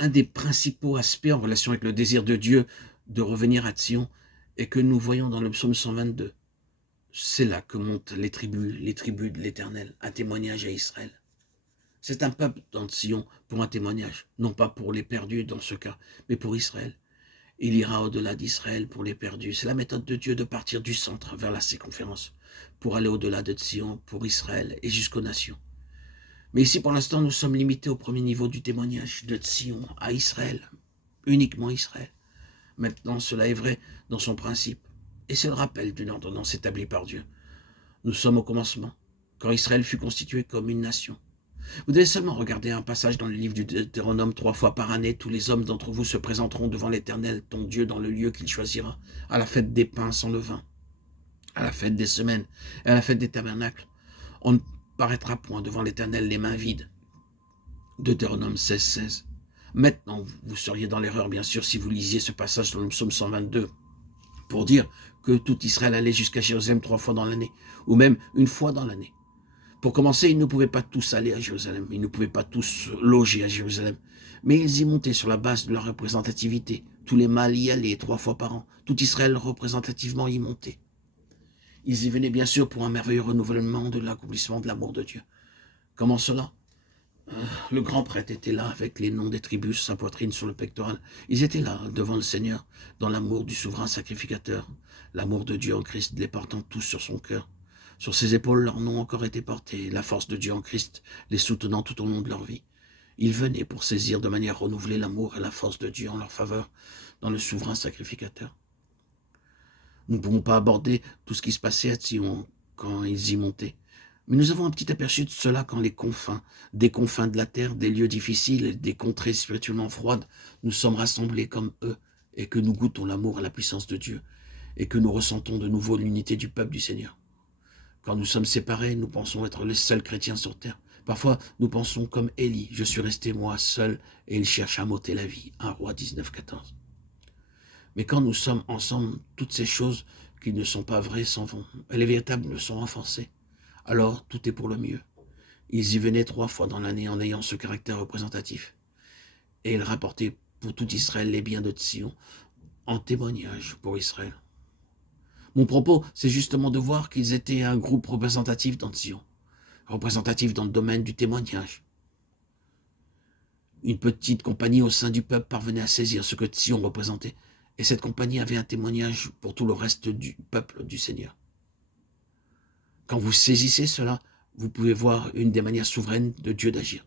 un des principaux aspects en relation avec le désir de Dieu de revenir à Sion et que nous voyons dans le psaume 122. C'est là que montent les tribus de l'Éternel, un témoignage à Israël. C'est un peuple dans Sion pour un témoignage, non pas pour les perdus dans ce cas, mais pour Israël. Il ira au-delà d'Israël pour les perdus. C'est la méthode de Dieu de partir du centre vers la circonférence, pour aller au-delà de Sion, pour Israël et jusqu'aux nations. Mais ici, pour l'instant, nous sommes limités au premier niveau du témoignage, de Sion à Israël, uniquement Israël. Maintenant, cela est vrai dans son principe, et c'est le rappel d'une ordonnance établie par Dieu. Nous sommes au commencement, quand Israël fut constitué comme une nation. Vous devez seulement regarder un passage dans le livre du Deutéronome 3 fois par année. Tous les hommes d'entre vous se présenteront devant l'Éternel, ton Dieu, dans le lieu qu'il choisira, à la fête des pains sans levain, à la fête des semaines et à la fête des tabernacles. On ne paraîtra point devant l'Éternel les mains vides. Deutéronome 16, 16. Maintenant, vous seriez dans l'erreur, bien sûr, si vous lisiez ce passage dans le psaume 122, pour dire que tout Israël allait jusqu'à Jérusalem 3 fois dans l'année, ou même une fois dans l'année. Pour commencer, ils ne pouvaient pas tous aller à Jérusalem, ils ne pouvaient pas tous loger à Jérusalem, mais ils y montaient sur la base de leur représentativité. Tous les mâles y allaient 3 fois par an, tout Israël représentativement y montait. Ils y venaient bien sûr pour un merveilleux renouvellement de l'accomplissement de l'amour de Dieu. Comment cela? Le grand prêtre était là avec les noms des tribus sur sa poitrine, sur le pectoral. Ils étaient là, devant le Seigneur, dans l'amour du souverain sacrificateur, l'amour de Dieu en Christ, les portant tous sur son cœur. Sur ses épaules, leurs noms encore étaient portés, la force de Dieu en Christ, les soutenant tout au long de leur vie. Ils venaient pour saisir de manière renouvelée l'amour et la force de Dieu en leur faveur, dans le souverain sacrificateur. Nous ne pouvons pas aborder tout ce qui se passait à Sion quand ils y montaient. Mais nous avons un petit aperçu de cela quand des confins de la terre, des lieux difficiles, des contrées spirituellement froides, nous sommes rassemblés comme eux et que nous goûtons l'amour et la puissance de Dieu et que nous ressentons de nouveau l'unité du peuple du Seigneur. Quand nous sommes séparés, nous pensons être les seuls chrétiens sur terre. Parfois, nous pensons comme Élie, je suis resté moi seul et il cherche à m'ôter la vie. 1 Roi 19, 14. Mais quand nous sommes ensemble, toutes ces choses qui ne sont pas vraies s'en vont et les véritables sont renforcées. Alors, tout est pour le mieux. Ils y venaient 3 fois dans l'année en ayant ce caractère représentatif. Et ils rapportaient pour tout Israël les biens de Sion en témoignage pour Israël. Mon propos, c'est justement de voir qu'ils étaient un groupe représentatif dans Sion, représentatif dans le domaine du témoignage. Une petite compagnie au sein du peuple parvenait à saisir ce que Sion représentait, et cette compagnie avait un témoignage pour tout le reste du peuple du Seigneur. Quand vous saisissez cela, vous pouvez voir une des manières souveraines de Dieu d'agir.